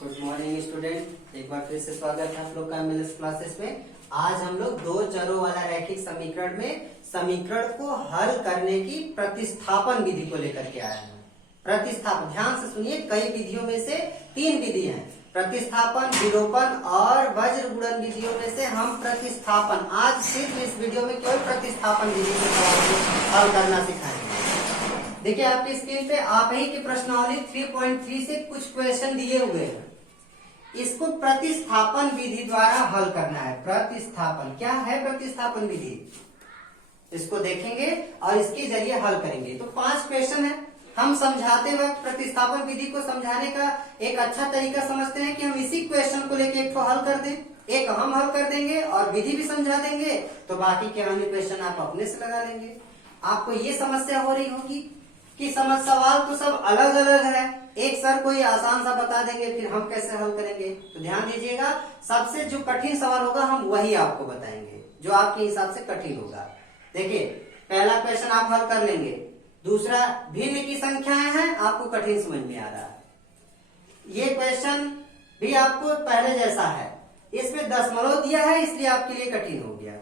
Good morning student, एक बार फिर से स्वागत है आप लोग का एमएलएस क्लासेस में। आज हम लोग दो चरों वाला रैखिक समीकरण में समीकरण को हल करने की प्रतिस्थापन विधि को लेकर के आए हैं। प्रतिस्थापन, ध्यान से सुनिए, कई विधियों में से तीन विधि हैं, प्रतिस्थापन, विलोपन और वज्र गुणन विधियों में से हम प्रतिस्थापन, आज सिर्फ इस वीडियो में केवल प्रतिस्थापन विधि के सवाल को हल करना सिखाएंगे। देखिए आपकी स्क्रीन पे आप ही की प्रश्नावली 3.3 से कुछ क्वेश्चन दिए हुए हैं। इसको प्रतिस्थापन विधि द्वारा हल करना है। प्रतिस्थापन क्या है? प्रतिस्थापन विधि, इसको देखेंगे और इसके जरिए हल करेंगे। तो 5 क्वेश्चन है। हम समझाते वक्त प्रतिस्थापन विधि को समझाने का एक अच्छा तरीका समझते हैं कि हम इसी क्वेश्चन को लेके एक तो हल कर दें, एक हम हल कर देंगे और विधि भी समझा देंगे, तो बाकी के अन्य क्वेश्चन आप अपने से लगा लेंगे। आपको ये समस्या हो रही होगी कि सवाल तो सब अलग अलग है, एक सर कोई आसान सा बता देंगे, फिर हम कैसे हल करेंगे। तो ध्यान दीजिएगा, सबसे जो कठिन सवाल होगा हम वही आपको बताएंगे, जो आपके हिसाब से कठिन होगा। देखिए पहला क्वेश्चन आप हल कर लेंगे। दूसरा, भिन्न की संख्याएं हैं, आपको कठिन समझ में आ रहा है। ये क्वेश्चन भी आपको पहले जैसा है, इसमें दशमलव दिया है इसलिए आपके लिए कठिन हो गया,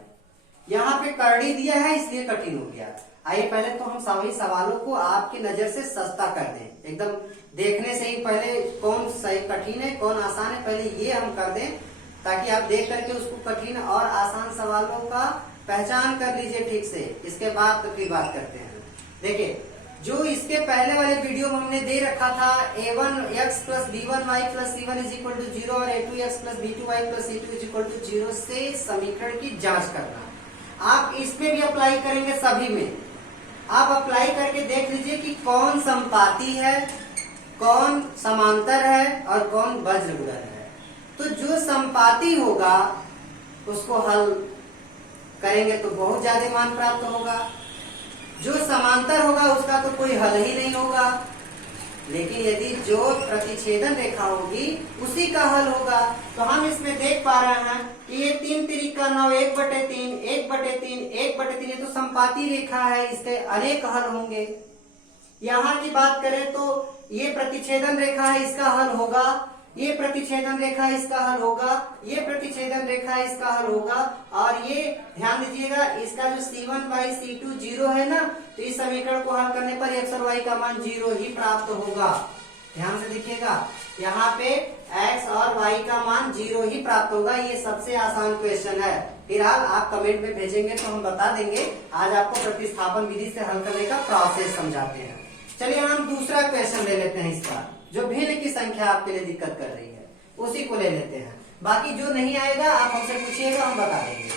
यहाँ पे करड़ी दिया है इसलिए कठिन हो गया। आइए पहले तो हम सभी सवालों को आपकी नजर से सस्ता कर दें, एकदम देखने से ही पहले कौन सही कठिन है कौन आसान है, पहले ये हम कर दें ताकि आप देख करके उसको कठिन और आसान सवालों का पहचान कर लीजिए ठीक से। इसके बाद तो फिर बात करते हैं। देखिए जो इसके पहले वाले वीडियो में हमने दे रखा था a1x + b1y + c1 = 0 और a2x + b2y + c2 = 0 से समीकरण की जांच करना, आप इसमें भी अप्लाई करेंगे। सभी में आप अप्लाई करके देख लीजिए कि कौन समपाती है, कौन समांतर है और कौन वज्र गुणन है। तो जो समपाती होगा उसको हल करेंगे तो बहुत ज्यादा मान प्राप्त होगा, जो समांतर होगा उसका तो कोई हल ही नहीं होगा, लेकिन यदि जो प्रतिच्छेदन रेखा होगी उसी का हल होगा। तो हम इसमें देख पा रहे हैं कि ये 3 × 9 1/3 1/3 1/3, ये तो समपाती रेखा है, इसके अनेक हल होंगे। यहाँ की बात करें तो ये प्रतिच्छेदन रेखा है, इसका हल होगा, ये प्रतिच्छेदन रेखा इसका हल होगा, ये प्रतिच्छेदन रेखा इसका हल होगा, और ये ध्यान दीजिएगा इसका जो c1/c2 0 है ना, तो इस समीकरण को हल करने पर x और y का मान 0 ही प्राप्त होगा। ध्यान से देखिएगा, यहाँ पे x और y का मान 0 ही प्राप्त होगा। ये सबसे आसान क्वेश्चन है। फिलहाल आप कमेंट में भेजेंगे तो हम बता देंगे। आज आपको प्रतिस्थापन विधि से हल करने का प्रोसेस समझाते हैं। चलिए हम दूसरा क्वेश्चन ले लेते हैं, इसका जो भिन्न की संख्या आपके लिए दिक्कत कर रही है उसी को ले लेते हैं। बाकी जो नहीं आएगा आप हमसे पूछिएगा, हम बता देंगे।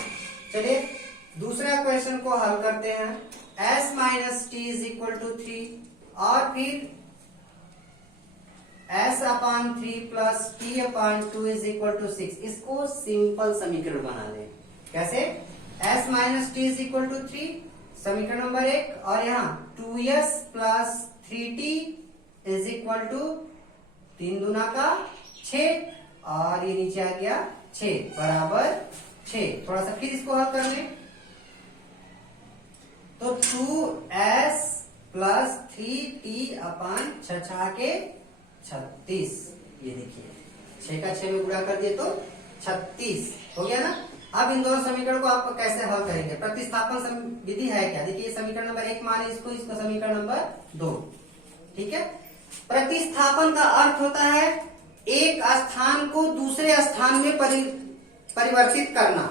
चलिए दूसरा क्वेश्चन को हल करते हैं। s - t = 3 और फिर s/3 + t/2 = 6। इसको सिंपल समीकरण बना लें। कैसे? s - t = 3 समीकरण नंबर 1, और यहाँ 2s + 3t = 3 दूना का 6 और ये नीचे आ गया 6 बराबर 6। थोड़ा सा फिर इसको हल कर लें तो 2s + 3t/6 के 36, ये देखिए 6 का 6 में गुणा कर दिए तो 36 हो गया ना। अब इन दोनों समीकरण को आप कैसे हल करेंगे? प्रतिस्थापन विधि है क्या? देखिए समीकरण नंबर 1 माने इसको समीकरण नंबर 2, ठीक है। प्रतिस्थापन का अर्थ होता है एक स्थान को दूसरे स्थान में परिवर्तित करना।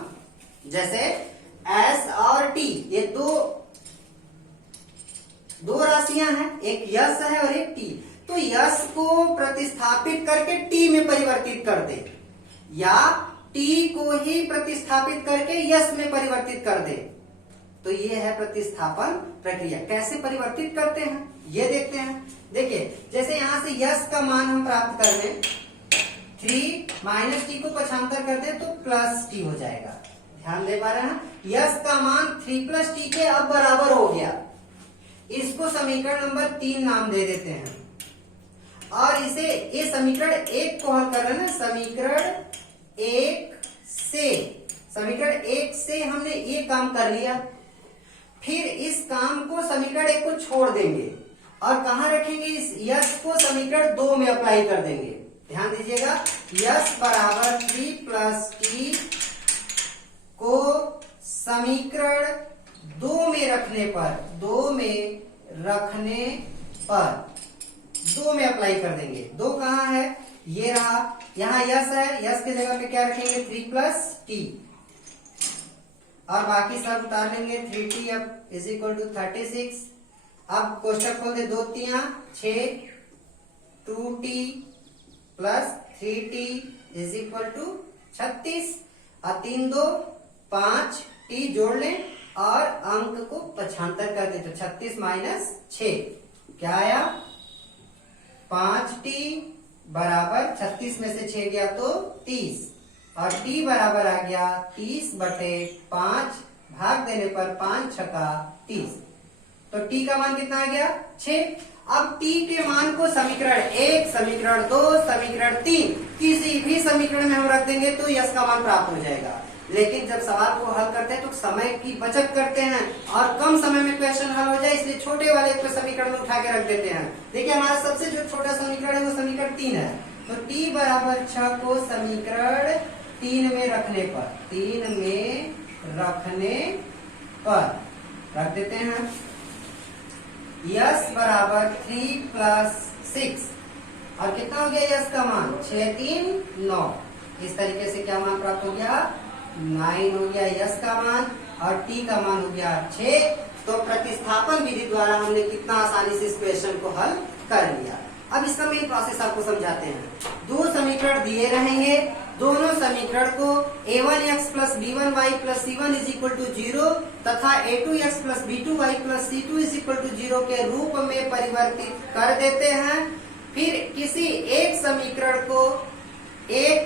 जैसे s और t, ये दो राशियां हैं, एक यश है और एक t। तो यश को प्रतिस्थापित करके t में परिवर्तित कर दे, या t को ही प्रतिस्थापित करके यश में परिवर्तित कर दे, तो ये है प्रतिस्थापन प्रक्रिया। कैसे परिवर्तित करते हैं ये देखते हैं। देखिए जैसे यहाँ से यश का मान हम प्राप्त कर लें, 3 - t को पक्षांतर कर दे तो +t हो जाएगा। ध्यान दे पा रहे हैं, यश का मान 3 + t के अब बराबर हो गया। इसको समीकरण नंबर 3 नाम दे देते हैं, और इसे ये समीकरण 1 को हल कर रहे हैं ना, समीकरण 1 से हमने ये काम कर लिया। फिर इस काम को समीकरण 1 को छोड़ देंगे और कहाँ रखेंगे? इस यश को समीकरण 2 में अप्लाई कर देंगे। ध्यान दीजिएगा, यस बराबर 3 प्लस टी को समीकरण 2 में रखने पर 2 में अप्लाई कर देंगे। 2 कहाँ है, ये रहा, यहाँ यस है, यस की जगह पे क्या रखेंगे 3 प्लस टी और बाकी सब उतार लेंगे। 3t अब इज इक्वल टू 36। अब कोष्टक खोल दे, 2 तियां 6, 2t plus 3t is equal to 36 और 3 2 5 t जोड़ लें और अंक को पक्षांतर कर दे तो 36 माइनस 6 क्या आया 5t बराबर 36 में से 6 गया तो 30 और t बराबर आ गया 30/5 भाग देने पर 5 छका 30। तो t का मान कितना आ गया 6। अब t के मान को समीकरण 1, समीकरण 2, समीकरण 3 किसी भी समीकरण में हम रख देंगे तो यस का मान प्राप्त हो जाएगा। लेकिन जब सवाल को हल करते हैं तो समय की बचत करते हैं और कम समय में क्वेश्चन हल हो जाए, इसलिए छोटे वाले को समीकरण में उठा के रख देते हैं। देखिए हमारा सबसे जो छोटा समीकरण है वो समीकरण 3 है, तो t बराबर 6 को समीकरण 3 में रखने पर रख देते हैं। यस बराबर 3 प्लस 6 और कितना हो गया यस का मान 6 3 9। इस तरीके से क्या मान प्राप्त हो गया 9 हो गया यस का मान और टी का मान हो गया 6। तो प्रतिस्थापन विधि द्वारा हमने कितना आसानी से इस क्वेश्चन को हल कर लिया। अब इसका मेन प्रोसेस आपको समझाते हैं। 2 समीकरण दिए रहेंगे, दोनों समीकरण को a1x plus b1y plus c1 is equal to 0 तथा a2x plus b2y plus c2 is equal to 0 के रूप में परिवर्तित कर देते हैं। फिर किसी एक समीकरण को एक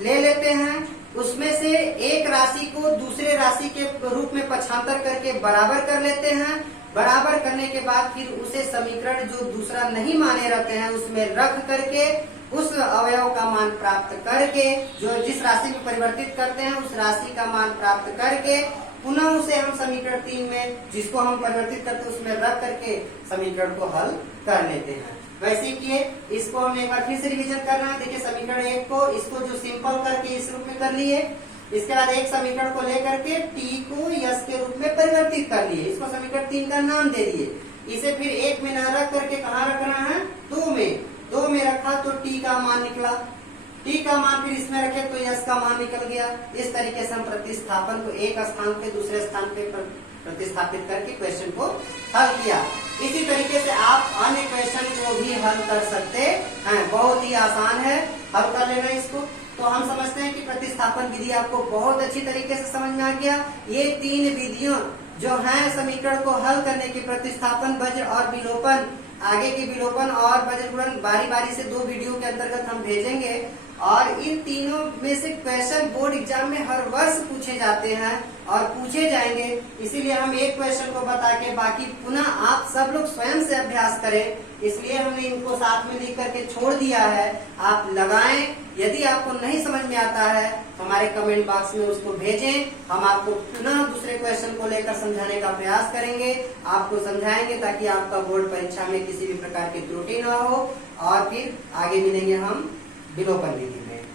ले लेते हैं, उसमें से एक राशि को दूसरे राशि के रूप में पक्षांतर करके बराबर कर लेते हैं। बराबर करने के बाद फिर उसे समीकरण जो दूसरा नहीं माने रहते हैं उसमें रख करके उस अवयव का मान प्राप्त करके जो जिस राशि में परिवर्तित करते हैं उस राशि का मान प्राप्त करके पुनः उसे हम समीकरण 3 में जिसको हम परिवर्तित करते हैं उसमें रख करके समीकरण को हल कर लेते हैं। वैसे किए इसको हम एक बार फिर से रिवीजन करना है। देखिए समीकरण 1 को इसको जो सिंपल करके इस रूप में कर लिए, इसके बाद एक समीकरण को लेकर के t को यस के रूप में परिवर्तित कर लिए, इसको समीकरण 3 का नाम दे दिए। इसे फिर 1 में न रख करके कहाँ रखना है 2 में रखा तो t का मान निकला, t का मान फिर इसमें रखे तो यस का मान निकल गया। इस तरीके से हम प्रतिस्थापन को एक स्थान पे दूसरे स्थान पे प्रतिस्थापित करके क्वेश्चन को हल किया। इसी तरीके से आप अन्य क्वेश्चन को भी हल कर सकते हैं, बहुत ही आसान है, हल कर लेना इसको। तो हम समझते हैं कि प्रतिस्थापन विधि आपको बहुत अच्छी तरीके से समझ में आ गया। ये 3 विधियों जो हैं समीकरण को हल करने की, प्रतिस्थापन, वज्र और विलोपन, आगे की विलोपन और वज्र गुणन बारी बारी से 2 वीडियो के अंतर्गत हम भेजेंगे और इन तीनों में से क्वेश्चन बोर्ड एग्जाम में हर वर्ष पूछे जाते हैं और पूछे जाएंगे। इसीलिए हम एक क्वेश्चन को बता के बाकी पुनः आप सब लोग स्वयं से अभ्यास करें, इसलिए हमने इनको साथ में लिख करके छोड़ दिया है। आप लगाएं, यदि आपको नहीं समझ में आता है तो हमारे कमेंट बॉक्स में उसको भेजें, हम आपको पुनः दूसरे क्वेश्चन को लेकर समझाने का प्रयास करेंगे, आपको समझाएंगे ताकि आपका बोर्ड परीक्षा में किसी भी प्रकार की त्रुटि न हो। और फिर आगे मिलेंगे हम विलोपन विधि।